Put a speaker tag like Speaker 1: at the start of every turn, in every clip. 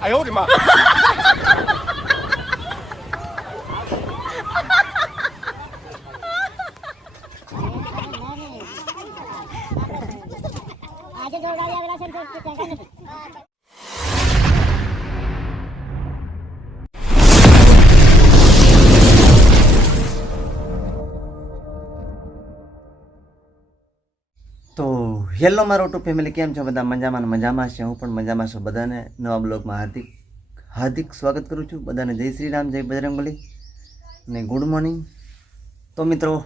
Speaker 1: 哎呦我的妈！
Speaker 2: hello, મારો two family, કેમ છો? બધા મજામાં મજામાં છે. હું પણ મજામાં છું. બધાને નવા બ્લોગમાં હાર્દિક હાર્દિક સ્વાગત કરું છું. બધાને જય શ્રી રામ, જય બજરંગબલી અને ગુડ મોર્નિંગ. તો મિત્રો,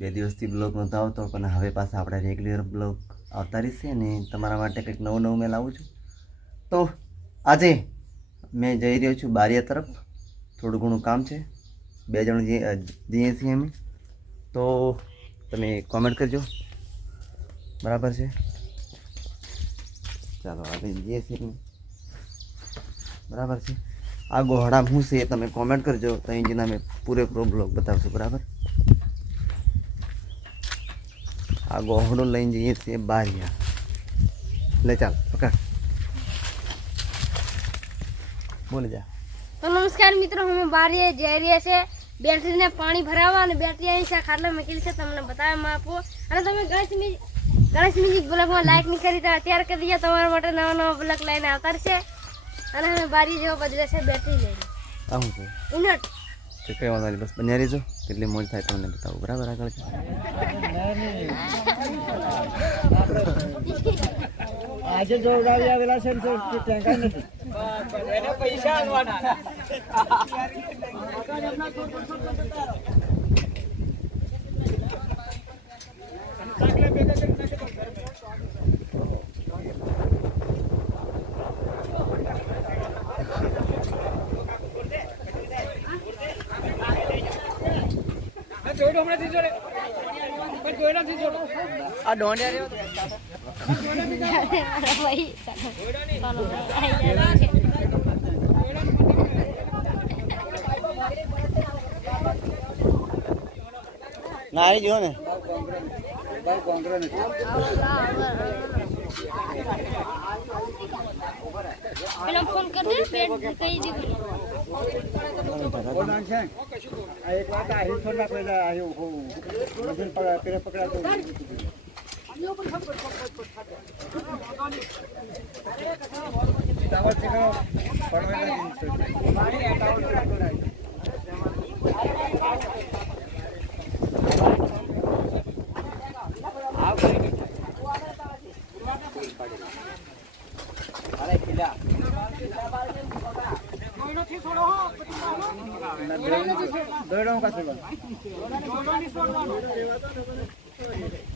Speaker 2: બે દિવસથી બ્લોગ નહોતો આવતો, પણ હવે પાછા આપણે રેગ્યુલર બ્લોગ આવતા રહેશે અને તમારા માટે કંઈક નવું નવું મેં લાવું છું. તો આજે મેં જઈ રહ્યો છું બારિયા તરફ. થોડું ઘણું કામ છે. બે જણ જઈએ છીએ અમે. તો તમે કોમેન્ટ કરજો. બરાબર છે? ચાલો આપણે જઈએ છીએ બરાબર છે? આ ગોહડા શું છે એ તમે કોમેન્ટ કરજો. તો અહીંથી અમે પૂરેપૂરો બ્લોગ બતાવશું બરાબર? આ ગોહડો લઈને જઈએ છીએ બારિયા. લે ચાલ પકડ. બોલી જા.
Speaker 3: તો નમસ્કાર મિત્રો અમે બારીએ જઈ રહ્યા છે. બેટરીને પાણી ભરાવવા અને બેટરી અહીં છે ખાટલા મૂકેલી છે તમને બતાવવામાં આપો. અને તમે મ્યુઝિક ગણેશ મ્યુઝિક બ્લોગમાં લાઈક નહીં કરી તો અત્યારે કરી દઈએ. તમારા માટે નવા નવા બ્લોગ લઈને આવતા રહેશે. અને અમે બારી જેવો બદલે છે બેટરી લઈને.
Speaker 2: આવું છે?
Speaker 3: ઇનટ
Speaker 2: તો કઈ વાંધો નહીં બસ બન્યા રહીજો. કેટલી મોજ થાય તમને બતાવું. બરાબર આગળ છે.
Speaker 4: આજે જોડાવી આવેલા છે તો ટેન્શન નથી.
Speaker 3: પૈસા ચાલો આવી ડોંડિયા છે.
Speaker 2: ના આવી જો ને.
Speaker 3: પેલા ફોન કરી દે બેટ કહી દીધું.
Speaker 4: એક વાત આ હિસ્સો ના પેલા આવ્યો હું પકડા પેલા પકડાતો. ચીકણો પડવા દોડો કા છોડવા એ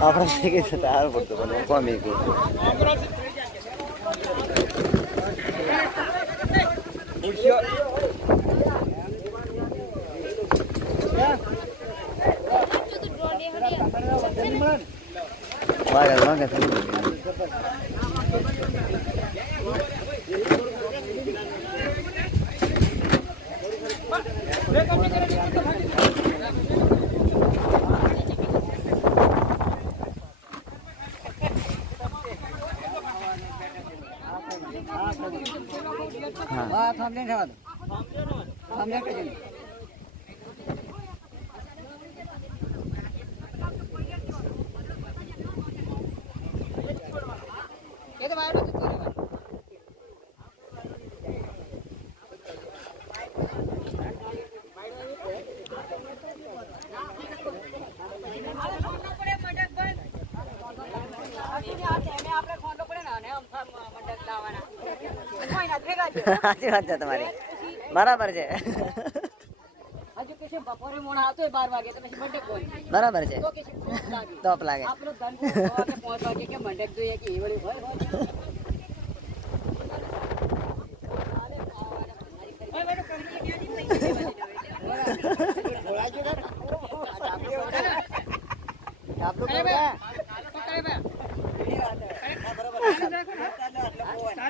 Speaker 2: આપણે ગઈ છે તાર પડતો પણ કોમી વાગે વાગે થઈ
Speaker 4: થાંભલે રહેવા દો. થાંભલે કરી એ તો રહેવાનું. આપણે ને
Speaker 2: સાચી વાત છે તમારી બરાબર છે
Speaker 1: હજુ કે છે બપોરે મોડા આવતો હોય બાર વાગે તો પછી મંડક હોય
Speaker 2: બરાબર છે
Speaker 1: તો કે છે ભૂખ લાગે
Speaker 2: તોપ લાગે
Speaker 1: આપણો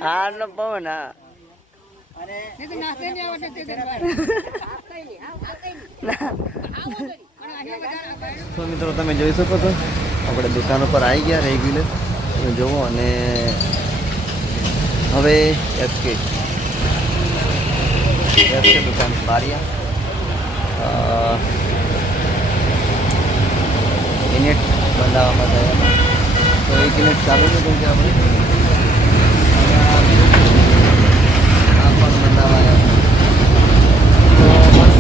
Speaker 1: ધન છ વાગે પાંચ વાગે કે મંડક જોઈએ કે એ વળી હોય હોય
Speaker 2: હા નો. પવન હા તો મિત્રો તમે જોઈ શકો છો આપણે દુકાન ઉપર આવી ગયા રેગ્યુલર તમે જુઓ અને હવે એસકે એસકે દુકાન બારિયા. યુનિટ બંધાવવામાં થયા તો એક યુનિટ ચાલુ છે કેમ કે આપણે આ પણ બંધાવાયા તો બસ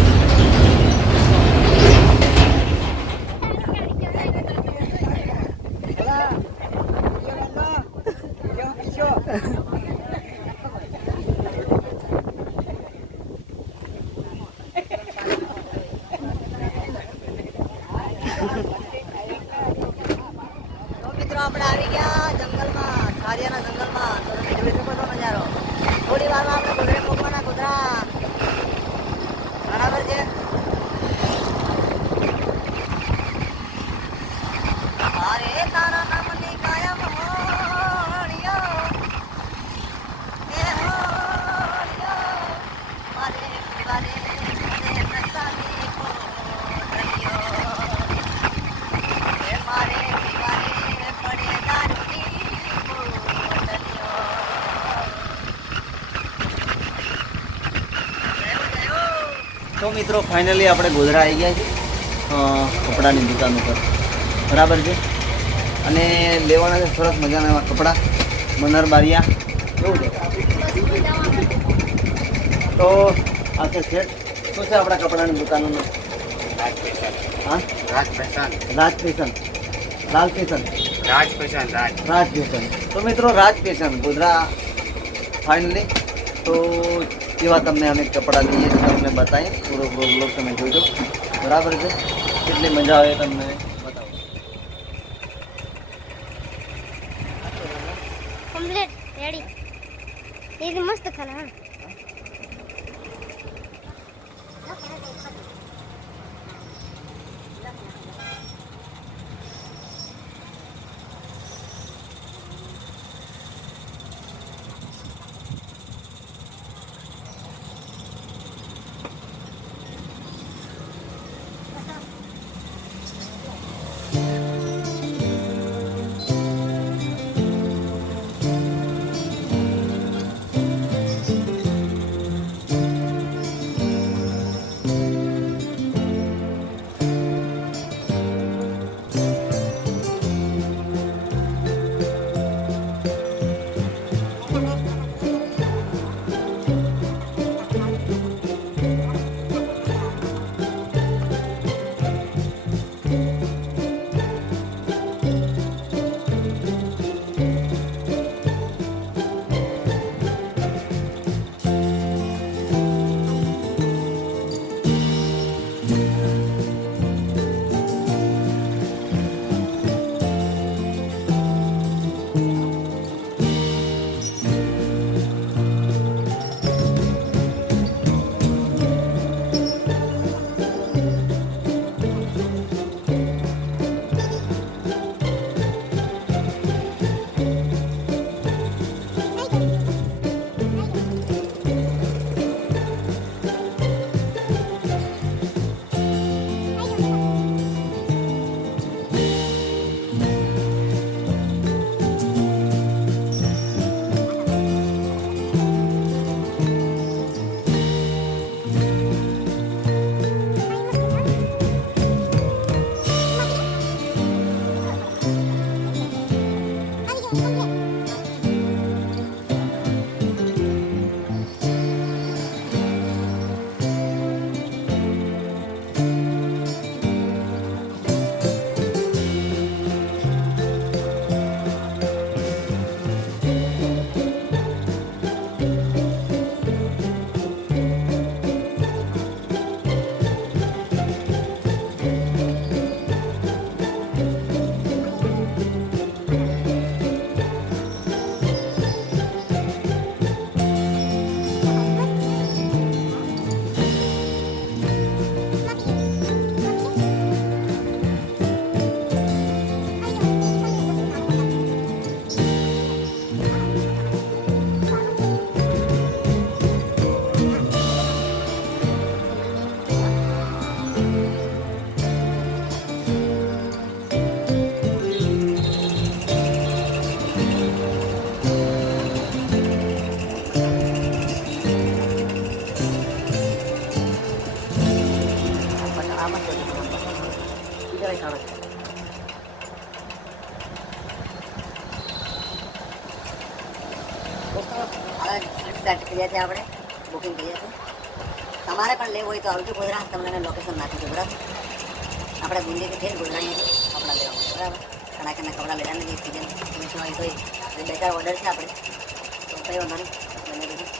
Speaker 2: તો મિત્રો આપણે આવી ગયા જંગલમાં ખારિયાના જંગલમાં તો તમે જોઈ શકો છો નજારો થોડી વારમાં આપણે ગોધરે પહોંચવાના ગોધરા બરાબર છે અરે તારા નામની કાયમ હોળિયો એ હોળિયો મારે મારે મને રસ્તાની કોડલિયો એ મારે દીવારે પડે દારૂની બોટલીઓ. તો મિત્રો ફાઇનલી આપણે ગોધરા આવી ગયા છીએ કપડાની દુકાન ઉપર. બરાબર છે? અને લેવાના છે સરસ મજાના એવા કપડાં. મનર બારિયા. કેવું છે? તો આ છે. સેટ શું છે આપણા કપડાની દુકાનોનું હા?
Speaker 4: Raj fashion
Speaker 2: Raj fashion Lal fashion
Speaker 4: Raj. Fashion Raj
Speaker 2: Raj fashion તો મિત્રો રાજ ફેશન ગોધરા ફાઇનલી તો કેવા તમને અમે કપડાં લઈએ છીએ, તમને બતાવીએ. પૂરો બ્લોગ તમે જોજો. બરાબર છે? કેટલી મજા આવે તમને.
Speaker 1: કર્યા છે આપણે બુકિંગ કર્યા છીએ. તમારે પણ લેવું હોય તો આવજો ગુજરાત તમને લોકેશન નાખી દઉં, બરાબર? આપણે બુંદીથી થઈ ગોધરા અહીંયાથી કપડાં લેવા બરાબર? કડાકાના કપડાં લેવાના જે સિઝન હોય તો બે ચાર ઓર્ડર છે આપણે, તો કંઈ વાંધો નહીં.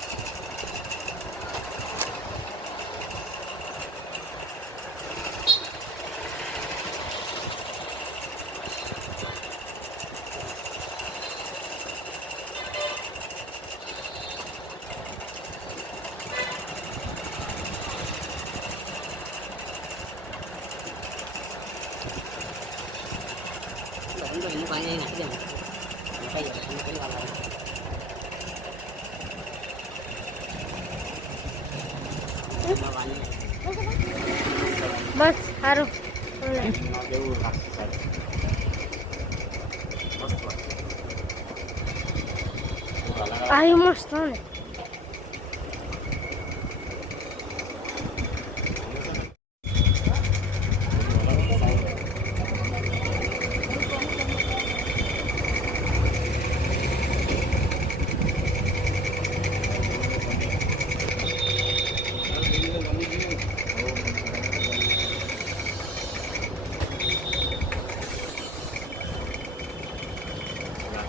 Speaker 1: તો એનું પાણી નાખી દેવાનું નખાઈ વાર લાગે એમાં પાણી
Speaker 3: બસ. સારું આવી મસ્ત ને.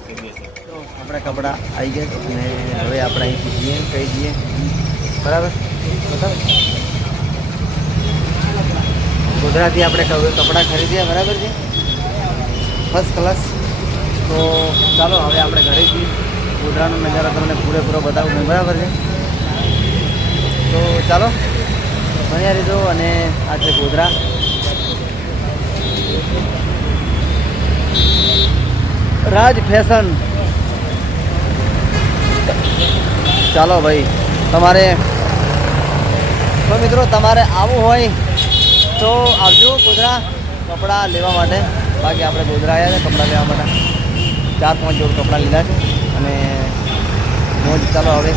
Speaker 2: આપણા કપડાં આવી ગયા અને હવે આપણે અહીંથી જઈએ કહી જઈએ. બરાબર? ગોધરાથી આપણે કપડાં ખરીદ્યા બરાબર છે? ફર્સ્ટ ક્લાસ તો ચાલો, હવે આપણે ઘરે જઈએ. ગોધરાનો નજારો તમને પૂરેપૂરો બતાવું બરાબર છે? તો ચાલો ભણ્યા રહેજો અને આ છે ગોધરા. રાજ ફેશન. ચાલો ભાઈ, તમારે, તો મિત્રો તમારે આવવું હોય તો આવજો ગોધરા કપડાં લેવા માટે. બાકી આપણે ગોધરા આવ્યા છે કપડાં લેવા માટે. ચાર, પાંચ જોડ કપડાં લીધા છે. અને મોજ ચાલો હવે.